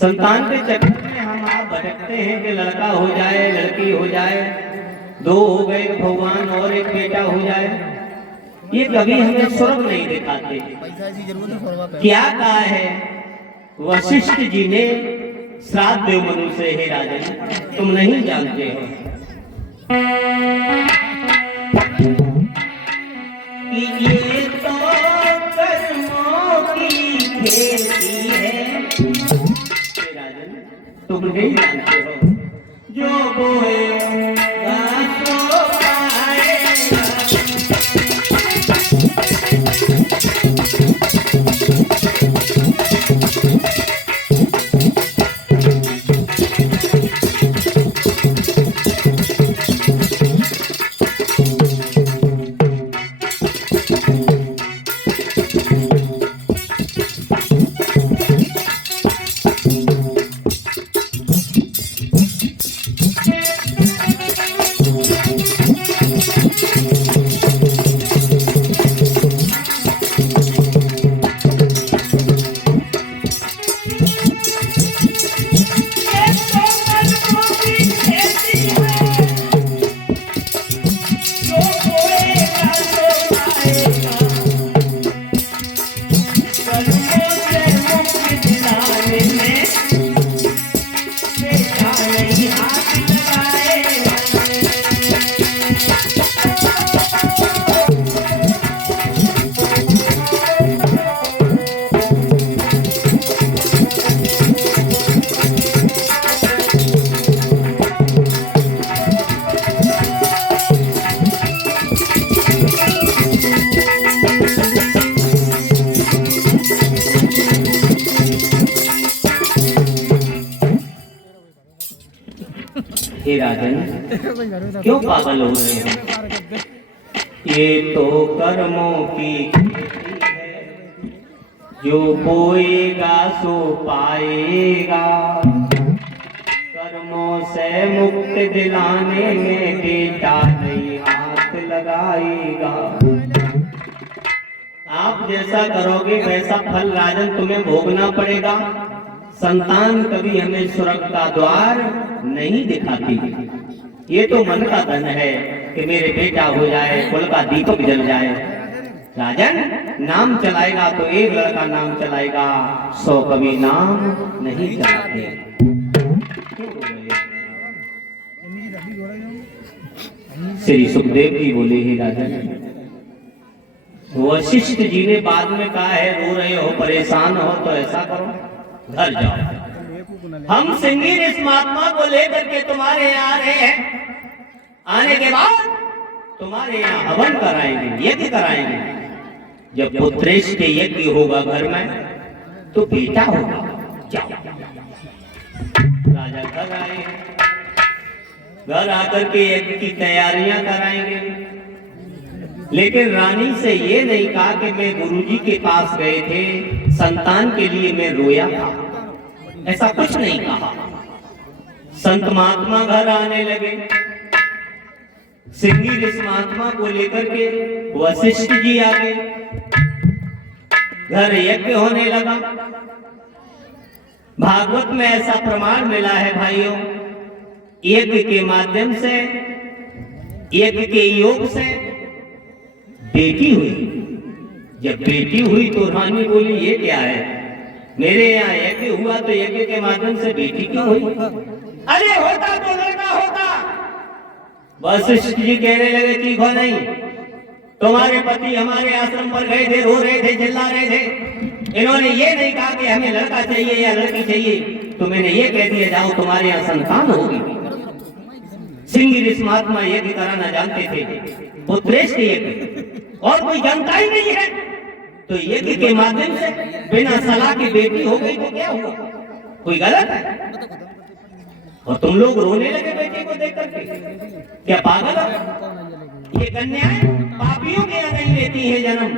संतान के चक्कर में हम आप भटकते हैं कि लड़का हो जाए, लड़की हो जाए, दो हो गए भगवान और एक बेटा हो जाए। ये कभी हमें स्वर्ग नहीं दिखाते। क्या कहा है वशिष्ठ जी ने श्राद्ध देव मनु से, हे राजन तुम नहीं जानते हो कि ये तो कर्मों की खेती है। तुम नहीं जानते हो जो बोएगा सो पाएगा। हे राजन क्यों पागल हो रहे हैं? ये तो कर्मों की खेती है, जो बोएगा सो पाएगा। कर्मों से मुक्ति दिलाने में बेटा नहीं हाथ लगाएगा। आप जैसा करोगे वैसा फल राजन तुम्हें भोगना पड़ेगा। संतान कभी हमें स्वर्ग का द्वार नहीं दिखाती। ये तो मन का धन है कि मेरे बेटा हो जाए, कुल का दीपक जल जाए। राजन नाम चलाएगा तो एक लड़का नाम चलाएगा, 100 कभी नाम नहीं चलाते। श्री सुखदेव जी बोले ही राजन, वशिष्ठ जी ने बाद में कहा है रो रहे हो, परेशान हो तो ऐसा करो घर जाओ, हम सिंगिर इस महात्मा को लेकर के तुम्हारे यहाँ आ रहे हैं। आने के बाद तुम्हारे यहाँ हवन कराएंगे, यज्ञ कराएंगे। जब पुत्रेष्ठ यज्ञ होगा घर में तो बेटा होगा। जाओ। राजा घर आए, घर आकर के यज्ञ की तैयारियां कराएंगे। लेकिन रानी से ये नहीं कहा कि मैं गुरुजी के पास गए थे, संतान के लिए मैं रोया था, ऐसा कुछ नहीं कहा। संत महात्मा घर आने लगे। सिंगिर इस महात्मा को लेकर के वशिष्ठ जी आ गए। घर यज्ञ होने लगा। भागवत में ऐसा प्रमाण मिला है भाइयों, यज्ञ के माध्यम से, यज्ञ के योग से बेटी हुई। जब बेटी हुई तो रानी बोली ये क्या है, मेरे यहाँ यज्ञ हुआ तो यज्ञ के माध्यम से बेटी क्यों हुई? अरे होता तो लड़का होता। वशिष्ठ जी कहने लगे ठीक हो नहीं, तुम्हारे पति हमारे आश्रम पर गए थे, रो रहे थे, चिल्ला रहे थे। इन्होंने ये नहीं कहा कि हमें लड़का चाहिए या लड़की चाहिए, तो मैंने ये कह दिया जाओ तुम्हारे यहाँ संतान होगी। सिंगिर इस महात्मा यज्ञ कराना जानते थे, पुत्रेष्ठ यज्ञ, और कोई जानता ही नहीं है। तो यज्ञ के माध्यम से बिना सलाह की बेटी हो गई तो क्या हुआ? कोई गलत है? और तुम लोग रोने लगे बेटी को देख करके, क्या पागल हो? ये कन्याएं पापियों के यहाँ नहीं लेती है जन्म।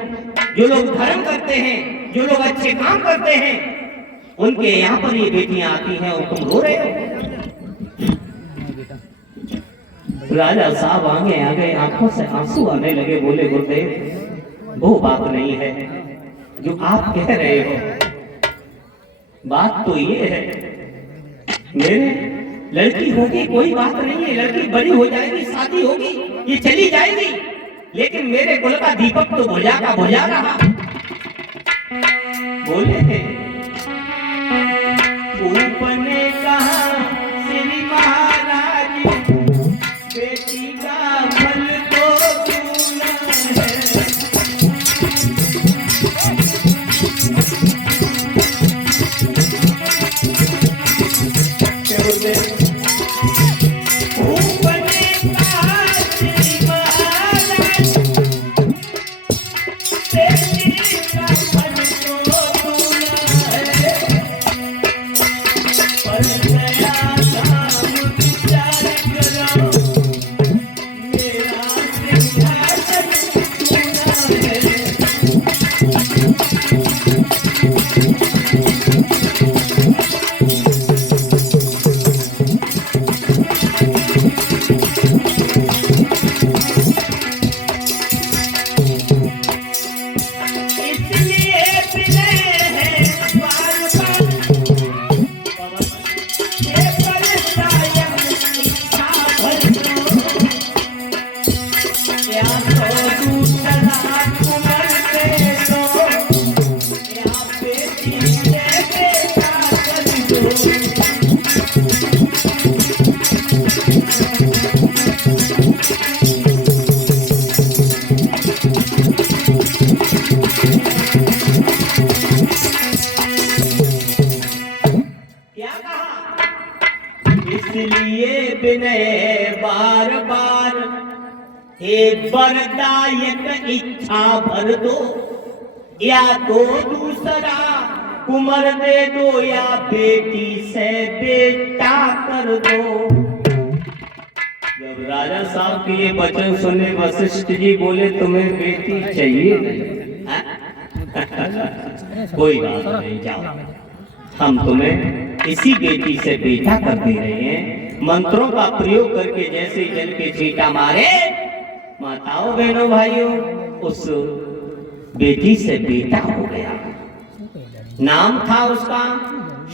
जो लोग धर्म करते हैं, जो लोग अच्छे काम करते हैं, उनके यहाँ पर ये बेटियां आती हैं और तुम रो रहे हो। राजा साहब आ गए, आंखों से आंसू आने लगे। बोले गुरुदेव वो बात नहीं है जो आप कह रहे हो। बात तो ये है मेरे लड़की होगी कोई बात नहीं है, लड़की बड़ी हो जाएगी, शादी होगी, ये चली जाएगी, लेकिन मेरे कुल का दीपक तो बुझा का बुझा रहा। बोले थे भूप ने कहा श्री महाराज बेटी का फल तो दूना है। क्या बोलते हैं? भूप ने कहा श्री महाराज बेटी का फल तो दूना है। पर दया काम विचार करो, मेरा सिंहासन सुना है। इसलिए विनय है बार-बार, ये परसायन इच्छा भर दो। या तो दूसरा कुंवर दे दो, या बेटी से बेटा कर दो। क्या कहा? इसलिए विनय बार बार, हे वरदायक इच्छा भर दो, या तो दूसरा कुंवर दे दो, या बेटी से बेटा कर दो। जब राजा साहब के ये वचन सुने वशिष्ठ जी बोले तुम्हें बेटी चाहिए नहीं? हाँ? कोई बात नहीं, जाओ, हम तुम्हें इसी बेटी से बेटा कर दे रहे हैं। मंत्रों का प्रयोग करके जैसे जल के छींटा मारे, माताओं बहनों भाइयों, उस बेटी से बेटा हो गया। नाम था उसका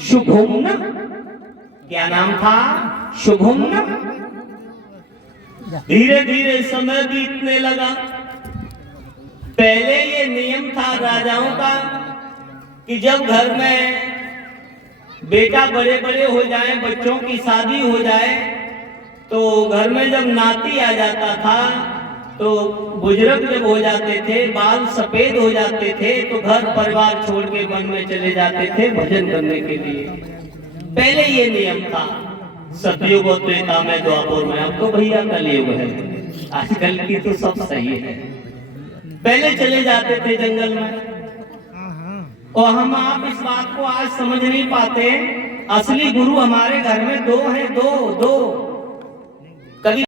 शुभोम्न। क्या नाम था? शुभोम्न। धीरे धीरे समय बीतने लगा। पहले ये नियम था राजाओं का कि जब घर में बेटा बड़े बड़े हो जाए, बच्चों की शादी हो जाए, तो घर में जब नाती आ जाता था, तो बुजुर्ग जब हो जाते थे, बाल सफेद हो जाते थे, तो घर परिवार छोड़ के वन में चले जाते थे भजन करने के लिए। पहले ये नियम था। सतयुग और त्रेता में, द्वापर में, अब तो भैया कलयुग है, आजकल की तो सब सही है। पहले चले जाते थे जंगल में, और हम आप इस बात को आज समझ नहीं पाते। असली गुरु हमारे घर में दो हैं, दो। कभी